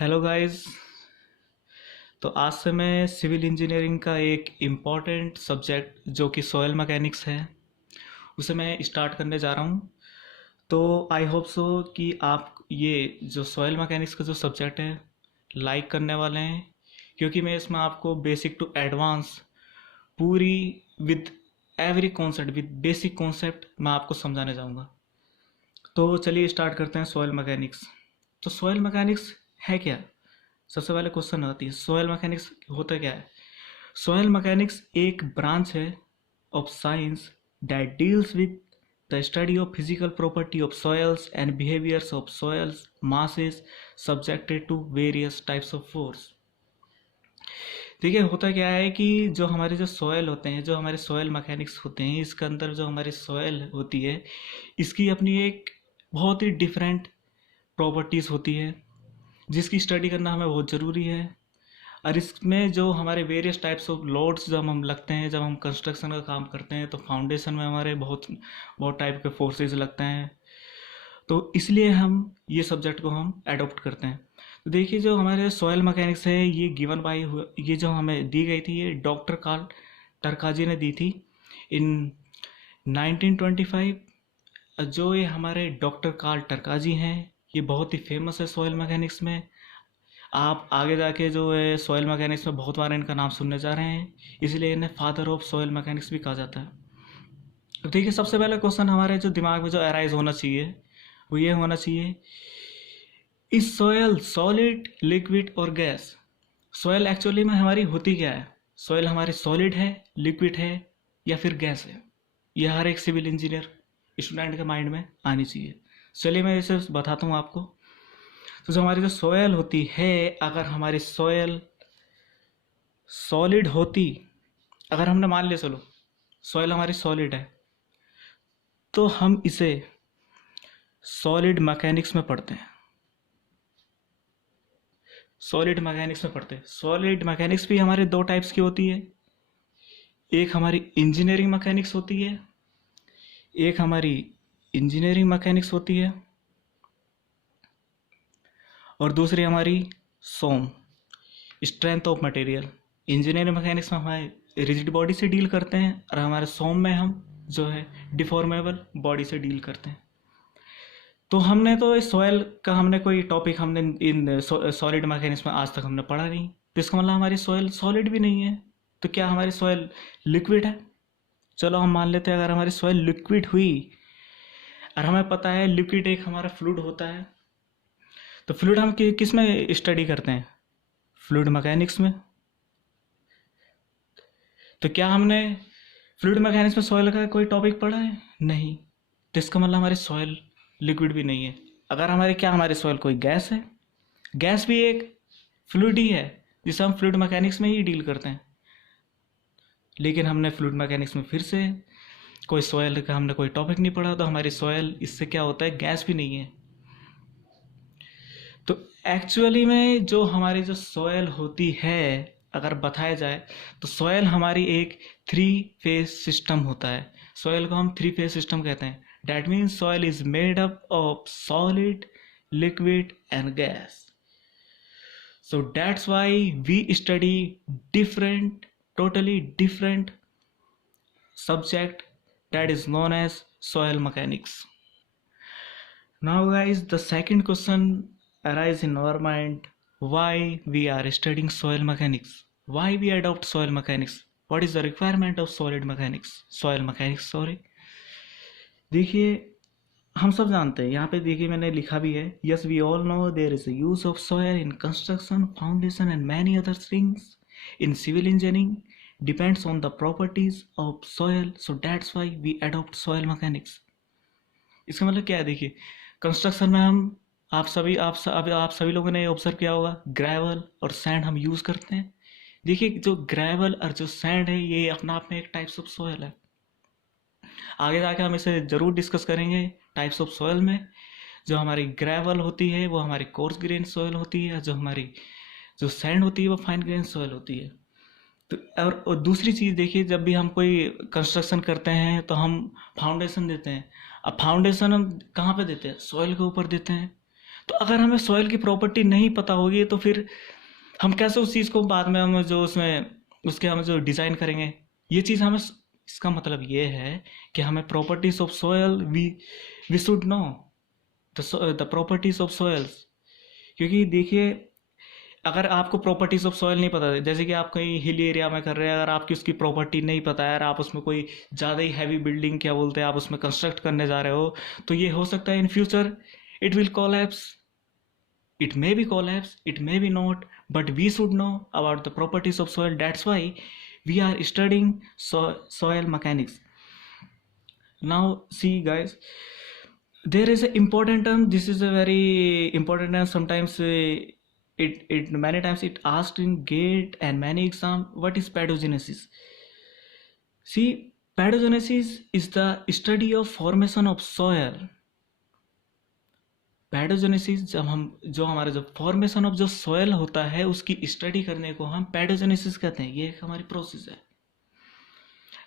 Hello guys. तो आज से मैं सिविल इंजीनियरिंग का एक इम्पॉर्टेंट सब्जेक्ट जो कि सॉयल मैकेनिक्स है उसे मैं स्टार्ट करने जा रहा हूँ। तो आई होप सो कि आप ये जो सॉयल मैकेनिक्स का जो सब्जेक्ट है लाइक करने वाले हैं, क्योंकि मैं इसमें आपको बेसिक टू एडवांस पूरी with every concept with basic concept मैं आपको समझाने जाऊँगा। तो चलिए स्टार्ट करते हैं सॉयल मैकेनिक्स। तो सॉयल मैकेनिक्स है क्या? सबसे पहले क्वेश्चन आती है सॉयल मैकेनिक्स होता क्या है। सॉयल मैकेनिक्स एक ब्रांच है of science that deals with the study of physical property of soils and behaviours of soils masses subjected to various types of force. देखिए होता क्या है कि जो हमारे जो सॉयल होते हैं, जो हमारे सॉयल मैकेनिक्स होते हैं, इसके अंदर जो हमारी सॉयल होती है इसकी अपनी एक बहुत ही डिफरेंट प्रॉपर्टीज़ होती है जिसकी स्टडी करना हमें बहुत ज़रूरी है। और इसमें जो हमारे वेरियस टाइप्स ऑफ लोड्स जब हम लगते हैं, जब हम कंस्ट्रक्शन का काम करते हैं, तो फाउंडेशन में हमारे बहुत बहुत टाइप के फोर्सेस लगते हैं। तो इसलिए हम ये सब्जेक्ट को हम एडॉप्ट करते हैं। तो देखिए जो हमारे सॉयल मैकेनिक्स है ये गिवन बाई ये जो हमें दी गई थी ये डॉक्टर कार्ल टरकाजी ने दी थी इन 1925। जो ये हमारे डॉक्टर कार्ल टरकाजी हैं ये बहुत ही फेमस है सॉयल मैकेनिक्स में। आप आगे जाके जो है सॉयल मैकेनिक्स में बहुत बार इनका नाम सुनने जा रहे हैं, इसलिए इन्हें फादर ऑफ सॉयल मैकेनिक्स भी कहा जाता है। तो देखिए सबसे पहला क्वेश्चन हमारे जो दिमाग में जो अराइज होना चाहिए वो ये होना चाहिए, इज सॉयल सॉलिड लिक्विड और गैस? सॉयल एक्चुअली में हमारी होती क्या है? सॉयल हमारी सॉलिड है, लिक्विड है या फिर गैस है? यह हर एक सिविल इंजीनियर स्टूडेंट के माइंड में आनी चाहिए। चलिए मैं इसे बताता हूँ आपको। तो जो हमारी जो सॉयल होती है, अगर हमारी सॉयल सॉलिड होती, अगर हमने मान लिया चलो सॉयल हमारी सॉलिड है, तो हम इसे सॉलिड मैकेनिक्स में पढ़ते हैं। सॉलिड मैकेनिक्स में पढ़ते हैं। सॉलिड मैकेनिक्स भी हमारे दो टाइप्स की होती है, एक हमारी इंजीनियरिंग मैकेनिक्स होती है, एक हमारी इंजीनियरिंग मैकेनिक्स होती है और दूसरी हमारी सोम strength of material. Engineering mechanics में हमारे रिजिड बॉडी से डील करते हैं और हमारे सोम में हम जो है डिफॉर्मेबल बॉडी से डील करते हैं। तो हमने तो इस सॉयल का हमने कोई टॉपिक हमने इन सॉलिड मैकेनिक्स में आज तक हमने पढ़ा नहीं, तो इसका मतलब हमारी सॉयल सॉलिड भी नहीं है। तो क्या हमारी सॉयल लिक्विड है? चलो हम मान लेते हैं अगर हमारी सॉयल लिक्विड हुई और हमें पता है लिक्विड एक हमारा फ्लूइड होता है, तो फ्लूइड हम किस में स्टडी करते हैं? फ्लूइड मैकेनिक्स में। तो क्या हमने फ्लूइड मैकेनिक्स में सॉयल का कोई टॉपिक पढ़ा है? नहीं। तो इसका मतलब हमारी सॉयल लिक्विड भी नहीं है। अगर हमारे सॉयल कोई गैस है? गैस भी एक फ्लूइड ही है जिसे हम फ्लूइड मैकेनिक्स में ही डील करते हैं। लेकिन हमने फ्लूइड मैकेनिक्स में फिर से कोई सॉयल का हमने कोई टॉपिक नहीं पढ़ा, तो हमारी सॉयल इससे क्या होता है, गैस भी नहीं है। तो एक्चुअली में जो हमारी जो सॉयल होती है अगर बताया जाए तो सॉयल हमारी एक थ्री फेज सिस्टम होता है। सॉयल को हम थ्री फेज सिस्टम कहते हैं। That means soil is made up of solid, liquid and gas. So that's why we study different, totally different subject that is known as soil mechanics. Now guys, the second question arises in our mind, why we are studying soil mechanics, why we adopt soil mechanics, what is the requirement of soil mechanics sorry। देखिए हम सब जानते हैं, यहाँ पे देखिए मैंने लिखा भी है, yes we all know there is a use of soil in construction, foundation and many other things in civil engineering depends on the properties of soil, so that's why we adopt soil mechanics। इसका मतलब क्या है? देखिए construction में हम आप सभी लोगों ने ऑब्जर्व किया होगा, ग्रेवल और सैंड हम यूज़ करते हैं। देखिए जो ग्रेवल और जो सैंड है ये अपना आप में एक टाइप्स ऑफ सॉयल है। आगे जाके हम इसे ज़रूर डिस्कस करेंगे टाइप्स ऑफ सॉयल में। जो हमारी ग्रेवल होती है वो हमारी कोर्स ग्रेन सॉयल होती है, जो हमारी जो सैंड होती है वो फाइन ग्रेन सॉयल होती है। तो और दूसरी चीज़ देखिए, जब भी हम कोई कंस्ट्रक्शन करते हैं तो हम फाउंडेशन देते हैं। अब फाउंडेशन हम कहाँ पे देते हैं? सॉइल के ऊपर देते हैं। तो अगर हमें सॉइल की प्रॉपर्टी नहीं पता होगी तो फिर हम कैसे उस चीज़ को बाद में हम जो उसमें उसके हम जो डिज़ाइन करेंगे, ये चीज़ हमें, इसका मतलब ये है कि हमें properties of soil we should know the properties of soils. क्योंकि देखिए, अगर आपको प्रॉपर्टीज ऑफ सॉइल नहीं पता है, जैसे कि आप कहीं हिल एरिया में कर रहे हैं, अगर आपकी उसकी प्रॉपर्टी नहीं पता है और आप उसमें कोई ज़्यादा ही हैवी बिल्डिंग क्या बोलते हैं आप उसमें कंस्ट्रक्ट करने जा रहे हो, तो ये हो सकता है in future it will collapse, it may be collapse, it may be not, but we should know about the properties of soil. That's why we are studying soil mechanics. Now see guys, there is an important term, this is a very important term. Sometimes it many times it asked in gate and many exam, what is pedogenesis? See, pedogenesis is the study of formation of soil. पैडोजेनेसिस, जब हम जो हमारा जो formation of जो soil होता है उसकी study करने को हम पैडोजेनेसिस कहते हैं। ये एक हमारी प्रोसेस है।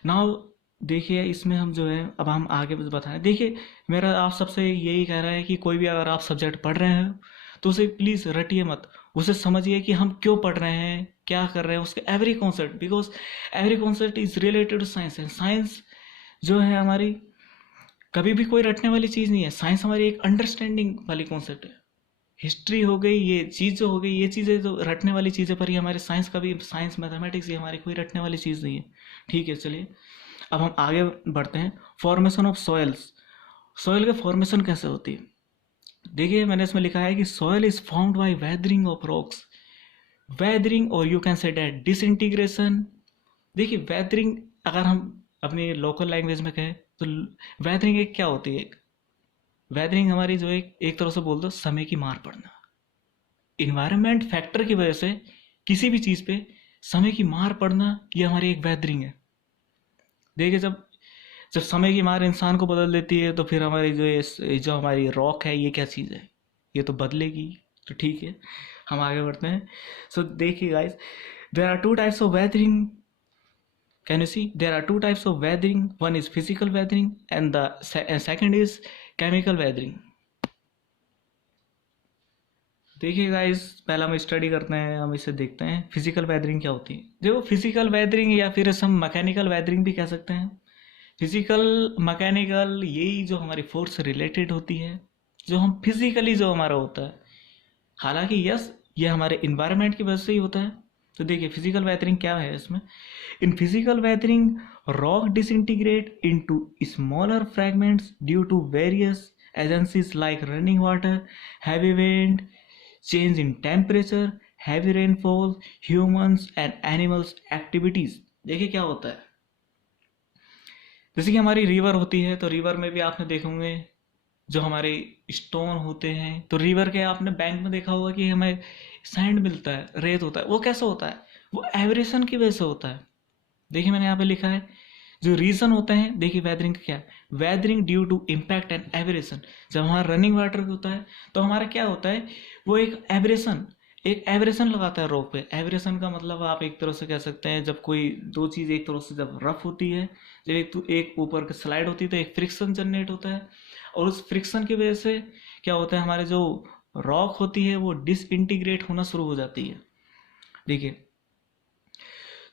नाउ देखिए, इसमें हम जो है अब हम आगे बताएं। देखिए, मेरा आप सबसे यही कह रहा है कि कोई भी अगर आप सब्जेक्ट पढ़ रहे हैं तो उसे प्लीज़ रटिए मत, उसे समझिए कि हम क्यों पढ़ रहे हैं, क्या कर रहे हैं, उसके every concept, because every concept is related to science. And science जो है हमारी कभी भी कोई रटने वाली चीज़ नहीं है। साइंस हमारी एक अंडरस्टैंडिंग वाली कॉन्सेप्ट है। हिस्ट्री हो गई, ये चीज़ जो हो गई, ये चीज़ें जो रटने वाली चीज़ें पर ही हमारे साइंस का भी, साइंस मैथमेटिक्स ये हमारी कोई रटने वाली चीज़ नहीं है। ठीक है, चलिए अब हम आगे बढ़ते हैं। फॉर्मेशन ऑफ सॉयल्स, सॉयल का फॉर्मेशन कैसे होती है? देखिए, मैंने इसमें लिखा है कि soil is formed by weathering of rocks, weathering और you can say that disintegration. देखिए, वेदरिंग अगर हम अपनी लोकल लैंग्वेज में कहें तो वेदरिंग एक क्या होती है? वेदरिंग हमारी जो एक तरह से बोल दो समय की मार पड़ना। इन्वायरमेंट फैक्टर की वजह से किसी भी चीज़ पे समय की मार पड़ना, ये हमारी एक वेदरिंग है। देखिए, जब जब समय की मार इंसान को बदल देती है तो फिर हमारी जो हमारी रॉक है, ये क्या चीज़ है? ये तो बदलेगी। तो ठीक है, हम आगे बढ़ते हैं। सो देखिए guys, there are two types of weathering. Can you see? There are two types of weathering. One is physical weathering and the second is chemical weathering. देखिए गाइस, पहला हम स्टडी करते हैं, हम इसे देखते हैं फिजिकल वेदरिंग क्या होती है। देखो, फिजिकल वेदरिंग या फिर हम मैकेनिकल वेदरिंग भी कह सकते हैं। फिजिकल मैकेनिकल यही जो हमारी फोर्स से रिलेटेड होती है, जो हम फिजिकली जो हमारा होता है। हालांकि यस, ये हमारे इन्वायरमेंट की वजह से ही होता है। तो देखिए, फिजिकल वेदरिंग क्या है इसमें। In physical weathering, rock disintegrate into smaller fragments due to various agencies like running water, heavy wind, change in temperature, heavy rainfall, humans and animals activities। देखिए क्या होता है, जैसे कि हमारी रिवर होती है, तो रिवर में भी आपने देखे होंगे जो हमारे स्टोन होते हैं, तो रिवर के आपने बैंक में देखा होगा कि हमें सैंड मिलता है, रेत होता है। वो कैसे होता है? वो एवरेशन की वजह से होता है। देखिए, मैंने यहाँ पे लिखा है जो रीजन होते हैं। देखिए, वेदरिंग क्या है? Weathering due to impact and abrasion. जब हमारा रनिंग वाटर होता है तो हमारा क्या होता है, वो एक एवरेशन लगाता है रॉक पे। एवरेशन का मतलब आप एक तरह से कह सकते हैं, जब कोई दो चीज़ एक तरह से जब रफ होती है, जब एक ऊपर की स्लाइड होती है तो एक फ्रिक्शन जनरेट होता है, और उस फ्रिक्शन की वजह से क्या होता है, हमारे जो रॉक होती है वो डिसइंटीग्रेट होना शुरू हो जाती है। देखिए,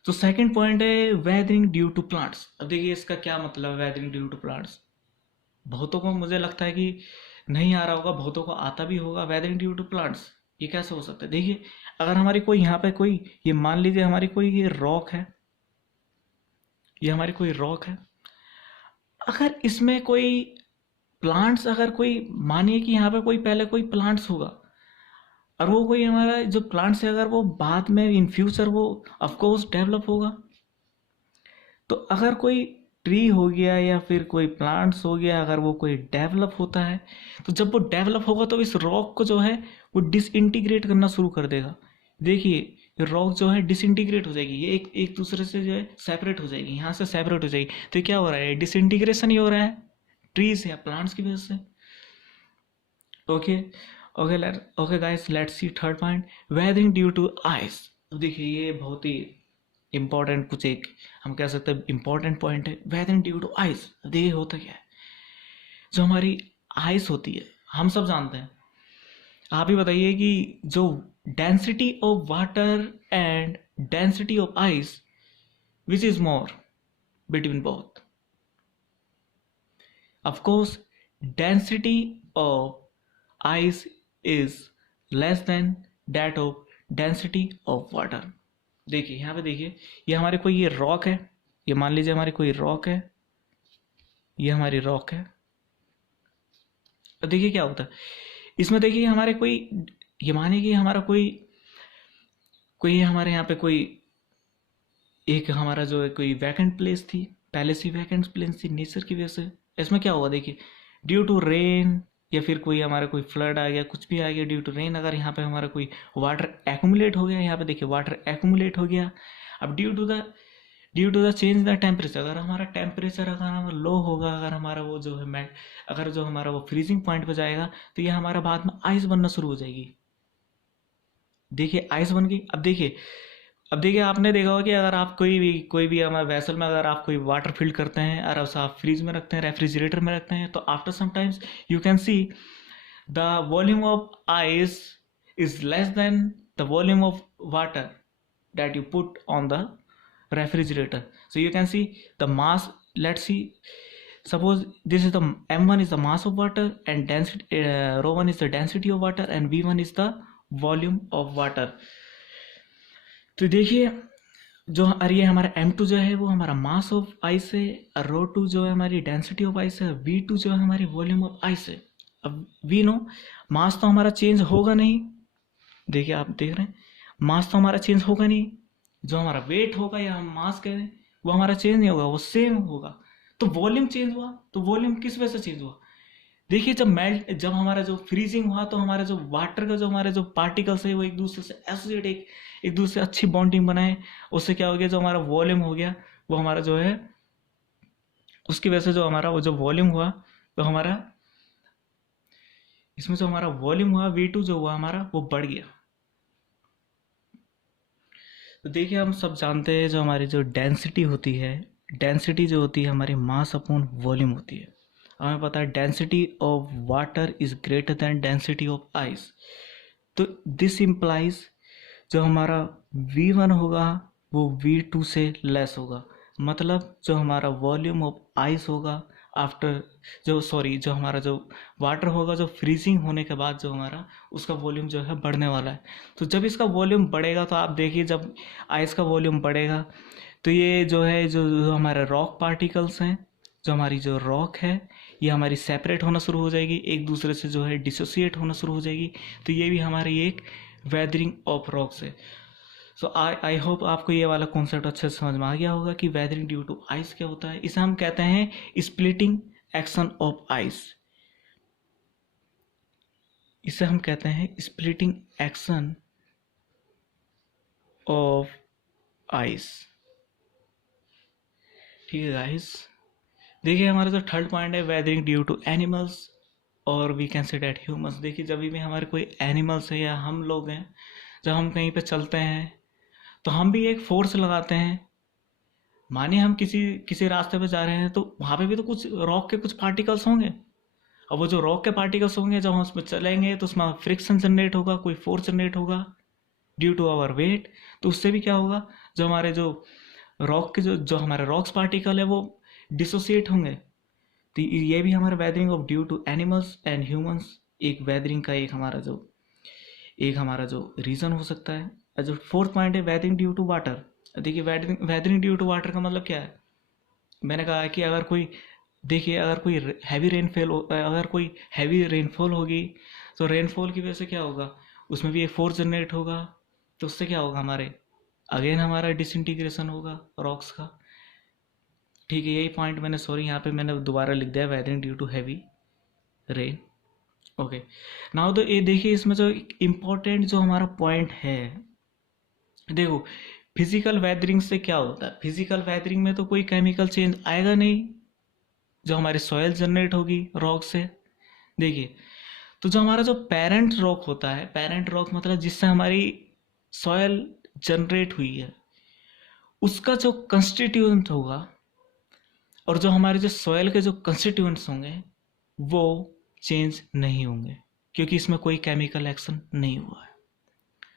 तो सेकंड पॉइंट है वेदरिंग ड्यू टू प्लांट्स। अब देखिए, इसका क्या मतलब है वेदरिंग ड्यू टू प्लांट्स। बहुतों को मुझे लगता है कि नहीं आ रहा होगा, बहुतों को आता भी होगा। वेदरिंग ड्यू टू प्लांट्स ये कैसे हो सकता है? देखिए, अगर हमारी कोई यहाँ पे कोई, ये मान लीजिए हमारी कोई ये रॉक है, ये हमारी कोई रॉक है, अगर इसमें कोई प्लांट्स, अगर कोई मानिए कि यहाँ पे कोई पहले कोई प्लांट्स होगा, और वो कोई हमारा जो प्लांट्स है, अगर वो बाद में इन फ्यूचर वो ऑफकोर्स डेवलप होगा। तो अगर कोई ट्री हो गया या फिर कोई प्लांट्स हो गया, अगर वो कोई डेवलप होता है, तो जब वो डेवलप होगा तो इस रॉक को जो है वो डिसइंटीग्रेट करना शुरू कर देगा। देखिए, रॉक जो है डिसइंटीग्रेट हो जाएगी, ये एक दूसरे से जो है सेपरेट हो जाएगी, यहाँ से सेपरेट हो जाएगी। तो क्या हो रहा है? डिसइंटीग्रेशन ही हो रहा है ट्रीज या प्लांट्स की वजह से। Okay okay guys, let's see third point, weathering due to ice. देखिए, ये बहुत ही इंपॉर्टेंट, कुछ एक हम कह सकते हैं इंपॉर्टेंट पॉइंट है, वेदरिंग ड्यू टू आइस। देखिए, होता क्या है, जो हमारी आइस होती है, हम सब जानते हैं आप ही बताइए कि जो density of water and density of ice, which is more between both? Of course density of ice is less then that of density of water. देखिए यहाँ पे देखिए, ये हमारे कोई ये रॉक है, ये मान लीजिए हमारी कोई रॉक है, ये हमारी रॉक है। तो देखिए क्या होता है इसमें, देखिए हमारे कोई, ये माने कि हमारा कोई कोई हमारे यहाँ पे कोई एक हमारा जो है कोई वैकेंट प्लेस थी, पहले से वैकेंट प्लेस थी नेचर की वजह से। इसमें क्या हुआ देखिए, ड्यू टू रेन या फिर कोई हमारा कोई फ्लड आ गया, कुछ भी आ गया ड्यू टू रेन, अगर यहाँ पे हमारा कोई वाटर एक्यूमुलेट हो गया, यहाँ पे देखिए वाटर एक्यूमुलेट हो गया। अब due to the change the temperature, अगर हमारा टेम्परेचर अगर हमारा लो होगा, अगर हमारा वो जो है अगर जो हमारा वो फ्रीजिंग पॉइंट पे जाएगा, तो ये हमारा बाद में आइस बनना शुरू हो जाएगी। देखिए आइस बन गई। अब देखिए आपने देखा होगा कि अगर आप कोई भी हमारे वेसल में अगर आप कोई वाटर फिल करते हैं और उसे आप फ्रीज में रखते हैं, रेफ्रिजरेटर में रखते हैं, तो after some times you can see the volume of ice is less than the volume of water that you put on the refrigerator. So you can see the mass. Let's see, suppose this is the m1 is the mass of water and density, rho1 is the density of water and v1 is the volume of water. तो देखिए जो और ये हमारा m2 जो है वो हमारा मास ऑफ आइस है, और ρ2 जो है हमारी डेंसिटी ऑफ आइस है, v2 जो है हमारी वॉल्यूम ऑफ आइस है। अब वी नो मास तो हमारा चेंज होगा नहीं, देखिए आप देख रहे हैं मास तो हमारा चेंज होगा नहीं, जो हमारा वेट होगा या हम मास कह रहे हैं वो हमारा चेंज नहीं होगा, वो सेम होगा। तो वॉल्यूम चेंज हुआ, तो वॉल्यूम किस वजह से चेंज हुआ? देखिए जब हमारा जो फ्रीजिंग हुआ, तो हमारा जो वाटर का जो हमारे जो पार्टिकल्स है वो एक दूसरे से एसोसिएट, एक दूसरे से अच्छी बॉन्डिंग बनाए, उससे क्या हो गया, जो हमारा वॉल्यूम हो गया वो हमारा जो है उसकी वजह से जो हमारा वो जो वॉल्यूम हुआ, तो हमारा इसमें जो हमारा वॉल्यूम हुआ V2 जो हुआ हमारा वो बढ़ गया। तो देखिए हम सब जानते हैं जो हमारी जो डेंसिटी होती है, डेंसिटी जो होती है हमारी मास अपॉन वॉल्यूम होती है। हमें पता है density of water is greater than density of ice. तो दिस इम्प्लाइज जो हमारा V1 होगा वो V2 से लेस होगा, मतलब जो हमारा वॉल्यूम ऑफ आइस होगा आफ्टर जो हमारा जो वाटर होगा जो फ्रीजिंग होने के बाद जो हमारा उसका वॉल्यूम जो है बढ़ने वाला है। तो जब इसका वॉल्यूम बढ़ेगा, तो आप देखिए जब आइस का वॉल्यूम बढ़ेगा, तो ये जो है जो हमारे रॉक पार्टिकल्स हैं, जो हमारी जो रॉक है ये हमारी सेपरेट होना शुरू हो जाएगी, एक दूसरे से जो है डिसोसिएट होना शुरू हो जाएगी। तो ये भी हमारी एक वेदरिंग ऑफ रॉक्स है। सो आई होप आपको ये वाला कॉन्सेप्ट अच्छे से समझ में आ गया होगा कि वेदरिंग ड्यू टू आइस क्या होता है। इसे हम कहते हैं स्प्लिटिंग एक्शन ऑफ आइस। इसे हम कहते हैं स्प्लिटिंग एक्शन ऑफ आइस। ठीक है गाइस, देखिए हमारा जो थर्ड पॉइंट है वेदरिंग ड्यू टू एनिमल्स और we can say that humans. देखिए जब भी हमारे कोई एनिमल्स है या हम लोग हैं, जब हम कहीं पे चलते हैं तो हम भी एक फोर्स लगाते हैं। मानिए हम किसी रास्ते पे जा रहे हैं, तो वहाँ पे भी तो कुछ रॉक के कुछ पार्टिकल्स होंगे, और वो जो रॉक के पार्टिकल्स होंगे जब हम उसमें चलेंगे तो उसमें फ्रिक्शन जनरेट होगा, कोई फोर्स जनरेट होगा ड्यू टू आवर वेट। तो उससे भी क्या होगा, जो हमारे जो रॉक के जो हमारे रॉक्स पार्टिकल है वो डिसोसिएट होंगे। तो ये भी हमारा weathering of due to animals and humans एक वेदरिंग का एक हमारा जो रीज़न हो सकता है। जो फोर्थ पॉइंट है वेदरिंग ड्यू टू वाटर। देखिए वेदरिंग ड्यू टू वाटर का मतलब क्या है? मैंने कहा है कि अगर कोई अगर कोई हैवी रेनफॉल होगी, तो रेनफॉल की वजह से क्या होगा, उसमें भी एक फोर्स जनरेट होगा। तो उससे क्या होगा, हमारा डिसइंटीग्रेशन होगा रॉक्स का। ठीक है, यही पॉइंट मैंने यहाँ पे मैंने दोबारा लिख दिया, weathering due to heavy rain. Okay, now तो ये देखिए इसमें जो इम्पोर्टेंट जो हमारा पॉइंट है, देखो फिजिकल वेदरिंग से क्या होता है। फिजिकल वेदरिंग में तो कोई केमिकल चेंज आएगा नहीं, जो हमारी सॉयल जनरेट होगी रॉक से। देखिए तो जो हमारा जो पेरेंट रॉक होता है, पेरेंट रॉक मतलब जिससे हमारी सॉयल जनरेट हुई है, उसका जो कंस्टिट्यूएंट होगा और जो हमारे जो सॉयल के जो कंस्टिट्यूएंट्स होंगे वो चेंज नहीं होंगे। क्योंकि इसमें कोई केमिकल एक्शन नहीं हुआ है।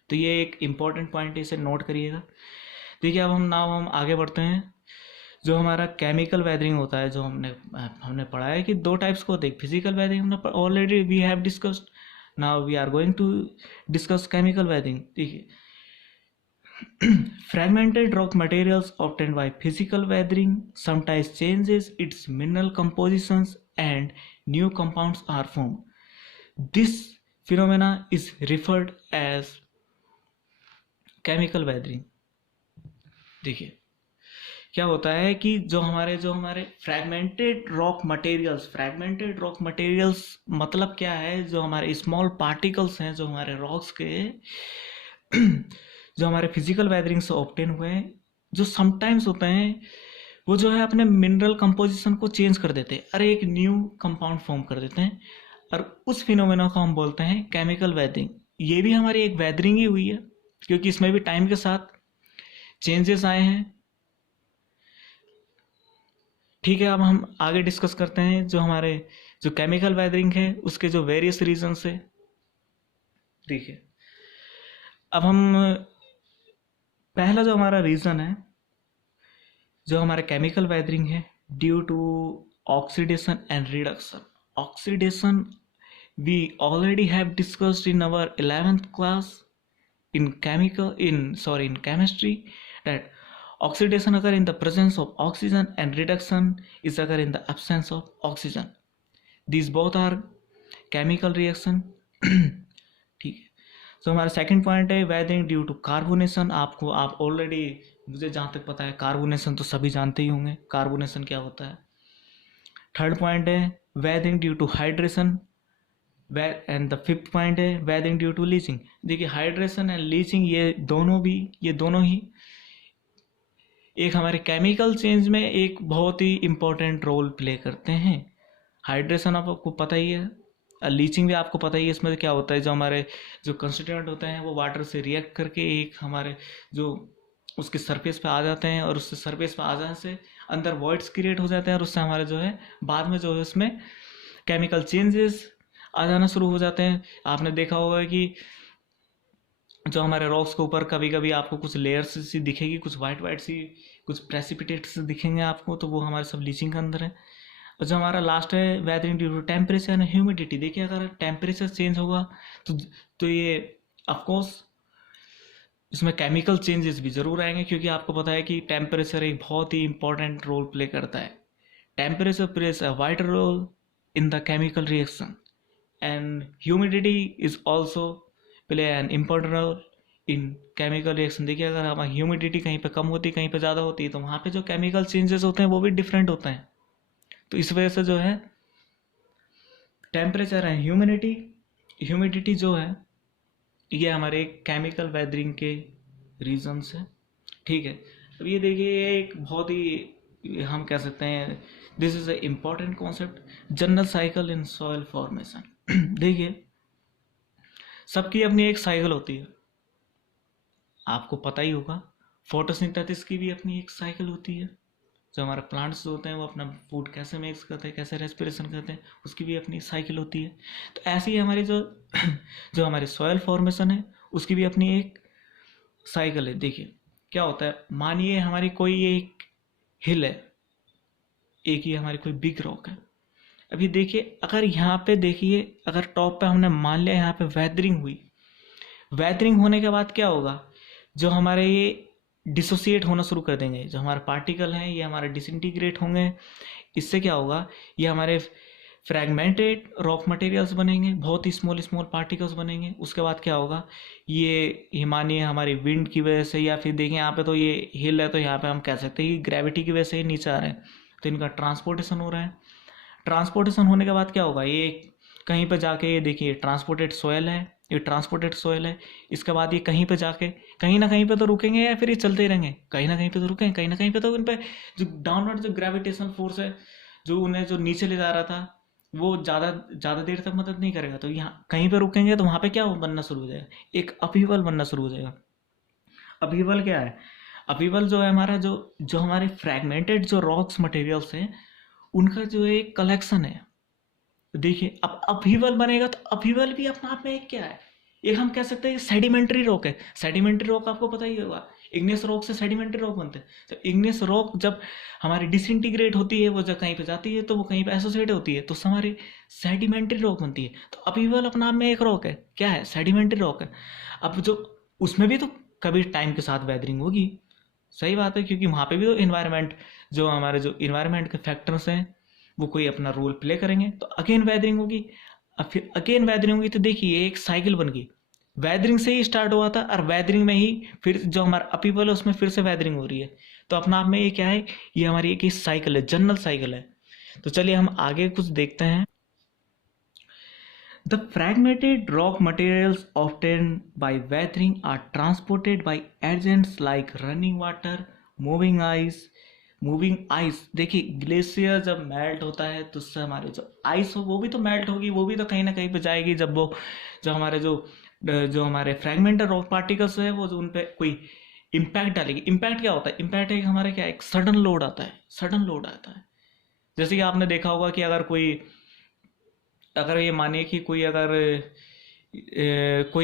तो ये एक इम्पॉर्टेंट पॉइंट है, इसे नोट करिएगा। देखिए अब हम आगे बढ़ते हैं। जो हमारा केमिकल वेदरिंग होता है, जो हमने पढ़ा है कि दो टाइप्स को होते हैं। फिजिकल वेदरिंग हमने already we have discussed, now we are going to discuss chemical weathering. देखिए fragmented rock materials obtained by physical weathering sometimes changes its mineral compositions and new compounds are formed. This phenomena is referred as chemical weathering. देखिए क्या होता है कि जो हमारे fragmented rock materials मतलब क्या है, जो हमारे स्मॉल पार्टिकल्स हैं जो हमारे रॉक्स के जो हमारे फिजिकल वेदरिंग से ऑब्टेन हुए हैं, जो समटाइम्स होते हैं वो जो है अपने मिनरल कंपोजिशन को चेंज कर देते हैं और एक न्यू कंपाउंड फॉर्म कर देते हैं, और उस फिनोमेना को हम बोलते हैं केमिकल वेदरिंग। ये भी हमारी एक वेदरिंग ही हुई है, क्योंकि इसमें भी टाइम के साथ चेंजेस आए हैं। ठीक है, अब हम आगे डिस्कस करते हैं जो केमिकल वेदरिंग है उसके जो वेरियस रीजंस है। देखिए अब हम पहला जो हमारा रीजन है जो हमारा केमिकल वेदरिंग है, due to oxidation and reduction. Oxidation we already have discussed in our 11th class in chemistry, that oxidation occur in the presence of oxygen and reduction is occur in the absence of oxygen. These both are chemical reaction. ठीक है, तो हमारा second point है weathering due to carbonation. आप already, मुझे जहाँ तक पता है कार्बोनेशन तो सभी जानते ही होंगे, कार्बोनेशन क्या होता है। थर्ड पॉइंट है weathering due to hydration, and the fifth point है वेदरिंग ड्यू टू लीचिंग। देखिए हाइड्रेशन एंड लीचिंग ये दोनों ही एक हमारे केमिकल चेंज में एक बहुत ही इम्पोर्टेंट रोल प्ले करते हैं। हाइड्रेशन आपको पता ही है, लीचिंग भी आपको पता ही है। इसमें क्या होता है, जो हमारे जो कंस्टिट्यूएंट होते हैं वो वाटर से रिएक्ट करके एक हमारे जो उसके सरफेस पे आ जाते हैं, और उससे सरफेस पे आ जाने से अंदर वॉइड्स क्रिएट हो जाते हैं, और उससे हमारे जो है बाद में जो है उसमें केमिकल चेंजेस आ जाना शुरू हो जाते हैं। आपने देखा होगा कि जो हमारे रॉक्स के ऊपर कभी कभी आपको कुछ लेयर्स सी दिखेगी, कुछ वाइट सी, कुछ प्रेसिपिटेट्स दिखेंगे आपको, तो वो हमारे सब लीचिंग के अंदर है। और जो हमारा लास्ट है weathering due to temperature and humidity. देखिए अगर टेम्परेचर चेंज होगा तो ये ऑफकोर्स इसमें केमिकल चेंजेस भी जरूर आएंगे, क्योंकि आपको पता है कि टेम्परेचर एक बहुत ही इंपॉर्टेंट रोल प्ले करता है। Temperature plays a vital role in the chemical reaction, and humidity is also play an important role in chemical reaction। देखिए अगर हमारी ह्यूमिडिटी कहीं पे कम होती है कहीं पे ज़्यादा होती है, तो वहाँ पे जो केमिकल चेंजेस होते हैं वो भी डिफरेंट होते हैं। तो इस वजह से जो है टेम्परेचर एंड ह्यूमिडिटी जो है ये हमारे केमिकल वेदरिंग के रीजंस है। ठीक है, अब ये देखिए एक बहुत ही हम कह सकते हैं this is a important concept, general cycle in soil formation. देखिए सबकी अपनी एक साइकिल होती है, आपको पता ही होगा। फोटोसिंथेसिस की भी अपनी एक साइकिल होती है, जो हमारे प्लांट्स होते हैं वो अपना फूड कैसे मिक्स करते हैं, कैसे रेस्पिरेशन करते हैं, उसकी भी अपनी साइकिल होती है। तो ऐसे ही हमारी जो हमारी सॉइल फॉर्मेशन है उसकी भी अपनी एक साइकिल है। देखिए क्या होता है, मानिए हमारी कोई एक हिल है, एक ही हमारी कोई बिग रॉक है। अभी देखिए अगर यहाँ पे देखिए, अगर टॉप पे हमने मान लिया यहाँ पे वेदरिंग हुई, वेदरिंग होने के बाद क्या होगा, जो हमारे ये डिसोसिएट होना शुरू कर देंगे, जो हमारे पार्टिकल हैं ये हमारे डिसइंटीग्रेट होंगे। इससे क्या होगा, ये हमारे फ्रैगमेंटेड रॉक मटेरियल्स बनेंगे, बहुत ही स्मॉल पार्टिकल्स बनेंगे। उसके बाद क्या होगा, ये मानिए हमारी विंड की वजह से, या फिर देखें यहाँ पे तो ये हिल है तो यहाँ पे हम कह सकते हैं कि ग्रेविटी की वजह से ये नीचे आ रहे हैं, तो इनका ट्रांसपोर्टेशन हो रहा है। ट्रांसपोर्टेशन होने के बाद क्या होगा, ये कहीं पे जाके ये देखिए ट्रांसपोर्टेड सोयल है, ये ट्रांसपोर्टेड सोयल है। इसके बाद ये कहीं पे जाके कहीं ना कहीं पे तो रुकेंगे, या फिर ये चलते ही रहेंगे, कहीं ना कहीं पे तो रुकेंगे, कहीं ना कहीं पे तो इन पे जो डाउनवर्ड जो ग्रेविटेशनल फोर्स है जो उन्हें जो नीचे ले जा रहा था वो ज़्यादा देर तक मदद नहीं करेगा, तो यहाँ कहीं पे रुकेंगे तो वहाँ पे क्या बनना शुरू हो जाएगा, एक अपहीवल बनना शुरू हो जाएगा। अपहीवल क्या है, अपहीवल जो है हमारा जो हमारे फ्रैगमेंटेड जो रॉक्स मटेरियल्स हैं उनका जो एक कलेक्शन है, देखिए अब अपहीवल बनेगा तो अपहीवल भी अपने आप में एक क्या है, एक हम कह सकते हैं सेडिमेंट्री रॉक है। सेडिमेंट्री रॉक आपको पता ही होगा, इग्नियस रॉक से सेडिमेंट्री रॉक बनते हैं। तो इग्नियस रॉक जब हमारी डिसइंटीग्रेट होती है, वो जब कहीं पे जाती है तो वो कहीं पे एसोसिएट होती है, तो उससे हमारी सेडिमेंट्री रॉक बनती है। तो अपहीवल अपना आप में एक रॉक है, क्या है, सेडिमेंट्री रॉक है। अब जो उसमें भी तो कभी टाइम के साथ वेदरिंग होगी, सही बात है, क्योंकि वहाँ पे भी तो इन्वायरमेंट, जो हमारे जो इन्वायरमेंट के फैक्टर्स हैं वो कोई अपना रोल प्ले करेंगे, तो अगेन वेदरिंग होगी। अब फिर अगेन वेदरिंग होगी, तो देखिए एक साइकिल बन गई। वेदरिंग से ही स्टार्ट हुआ था और वेदरिंग में ही फिर जो हमारा अपीपल है उसमें फिर से वेदरिंग हो रही है। तो अपना आप में ये क्या है, ये हमारी एक साइकिल है, जनरल साइकिल है। तो चलिए हम आगे कुछ देखते हैं। The fragmented rock materials obtained by weathering are transported by agents like running water, moving ice, moving ice. देखिए ग्लेशियर जब मेल्ट होता है तो उससे हमारे जो आइस हो वो भी तो मेल्ट होगी, वो भी तो कहीं ना कहीं पे जाएगी। जब वो जो हमारे जो हमारे फ्रेगमेंटेड रॉक पार्टिकल्स है वो जो उन पे कोई इम्पैक्ट डालेगी। इम्पैक्ट क्या होता है, इम्पैक्ट है हमारे क्या, एक सडन लोड आता है, सडन लोड आता है। जैसे कि आपने देखा होगा कि अगर ये मानिए कि कोई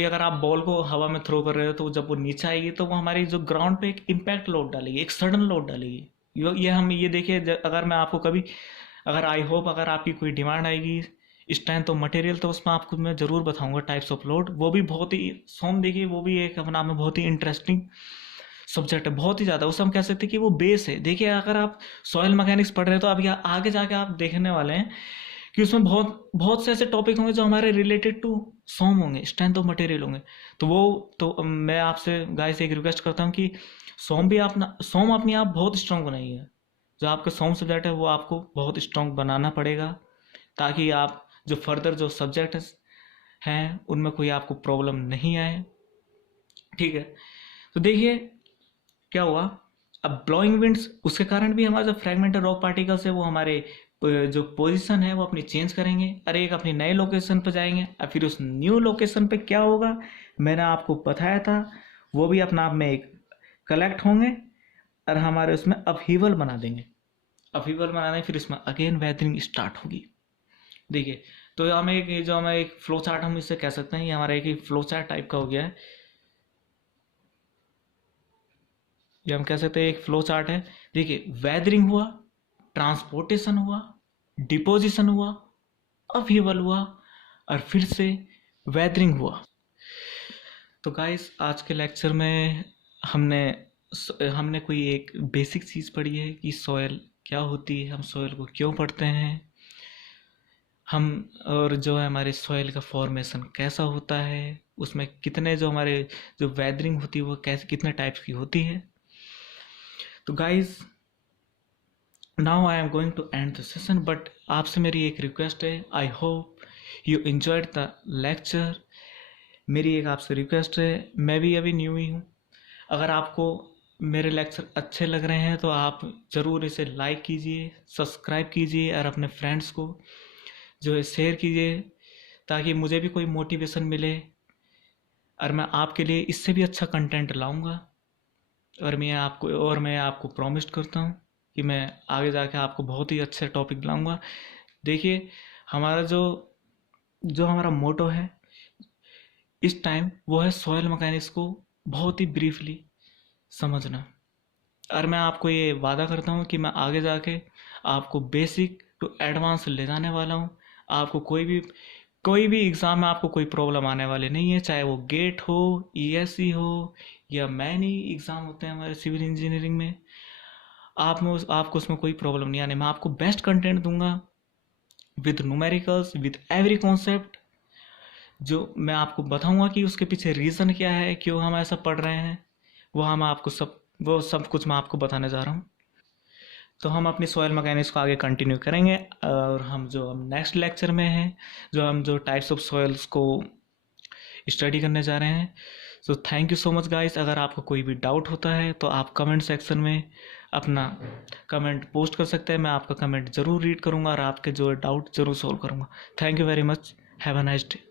अगर आप बॉल को हवा में थ्रो कर रहे हो, तो जब वो नीचे आएगी तो वो हमारी जो ग्राउंड पे एक इम्पैक्ट लोड डालेगी, एक सडन लोड डालेगी। ये हम ये देखिए, अगर मैं आपको कभी, अगर आई होप अगर आपकी कोई डिमांड आएगी इस टाइम तो मटेरियल, तो उसमें आपको मैं ज़रूर बताऊंगा टाइप्स ऑफ लोड। वो भी बहुत ही सोम, देखिए वो भी एक अपना में बहुत ही इंटरेस्टिंग सब्जेक्ट है, बहुत ही ज़्यादा। उसे हम कह सकते हैं कि वो बेस है। देखिए अगर आप सॉइल मैकेनिक्स पढ़ रहे हो तो अब यहाँ आगे जाके आप देखने वाले हैं कि उसमें बहुत बहुत से ऐसे टॉपिक होंगे जो हमारे रिलेटेड टू सोम होंगे, स्ट्रेंथ ऑफ मटेरियल होंगे। तो वो तो मैं आपसे गाइस एक रिक्वेस्ट करता हूँ कि सोम अपनी आप बहुत स्ट्रांग बनाइए। जो आपका सोम सब्जेक्ट है वो आपको बहुत स्ट्रांग बनाना पड़ेगा, ताकि आप जो फर्दर जो सब्जेक्ट हैं उनमें कोई आपको प्रॉब्लम नहीं आए, ठीक है। तो देखिए क्या हुआ, अब ब्लोइंग विंड्स, उसके कारण भी हमारे जो फ्रेगमेंटेड रॉक पार्टिकल्स है वो हमारे जो पोजीशन है वो अपनी चेंज करेंगे, अरे एक अपनी नए लोकेशन पर जाएंगे। और फिर उस न्यू लोकेशन पे क्या होगा, मैंने आपको बताया था, वो भी अपना आप में एक कलेक्ट होंगे और हमारे उसमें अपहीवल बना देंगे। अपहीवल बनाने फिर इसमें अगेन वेदरिंग स्टार्ट होगी। देखिए तो हमें एक फ्लो चार्ट हम इससे कह सकते हैं, ये हमारा एक फ्लो चार्ट टाइप का हो गया है। ये हम कह सकते हैं एक फ्लो चार्ट है। देखिए वेदरिंग हुआ, ट्रांसपोर्टेशन हुआ, डिपोजिशन हुआ, अपहीवल हुआ और फिर से वेदरिंग हुआ। तो गाइस आज के लेक्चर में हमने हमने कोई एक बेसिक चीज़ पढ़ी है कि सॉयल क्या होती है, हम सॉयल को क्यों पढ़ते हैं, हम और जो है हमारे सॉयल का फॉर्मेशन कैसा होता है, उसमें कितने जो हमारे जो वेदरिंग होती है वो कैसे कितने टाइप्स की होती है। तो guys now I am going to end the session, but आपसे मेरी एक रिक्वेस्ट है, I hope you enjoyed the lecture. मेरी एक आपसे रिक्वेस्ट है, मैं भी अभी न्यू ही हूँ, अगर आपको मेरे लेक्चर अच्छे लग रहे हैं तो आप ज़रूर इसे लाइक कीजिए, सब्सक्राइब कीजिए और अपने फ्रेंड्स को जो है शेयर कीजिए, ताकि मुझे भी कोई मोटिवेशन मिले और मैं आपके लिए इससे भी अच्छा कंटेंट लाऊंगा। और मैं आपको प्रॉमिस करता हूँ कि मैं आगे जाके आपको बहुत ही अच्छे टॉपिक लाऊंगा। देखिए हमारा जो जो हमारा मोटो है इस टाइम वो है सॉयल मैकेनिक्स को बहुत ही ब्रीफली समझना। और मैं आपको ये वादा करता हूँ कि मैं आगे जाके आपको बेसिक टू एडवांस ले जाने वाला हूँ। आपको कोई भी एग्ज़ाम में आपको कोई प्रॉब्लम आने वाली नहीं है, चाहे वो गेट हो, ईएससी हो या मैनी एग्ज़ाम होते हैं हमारे सिविल इंजीनियरिंग में। आपको उसमें कोई प्रॉब्लम नहीं आने। मैं आपको बेस्ट कंटेंट दूंगा with numericals, with every concept, जो मैं आपको बताऊंगा कि उसके पीछे रीज़न क्या है, क्यों हम ऐसा पढ़ रहे हैं, वो सब कुछ मैं आपको बताने जा रहा हूँ। तो हम अपनी सॉयल मैकेनिक्स को आगे कंटिन्यू करेंगे और हम नेक्स्ट लेक्चर में हैं, जो टाइप्स ऑफ सॉयल्स को स्टडी करने जा रहे हैं। So thank you so much guys. अगर आपको कोई भी डाउट होता है तो आप कमेंट सेक्शन में अपना कमेंट पोस्ट कर सकते हैं, मैं आपका कमेंट ज़रूर रीड करूँगा और आपके जो डाउट ज़रूर सॉल्व करूँगा। Thank you very much, have a nice day.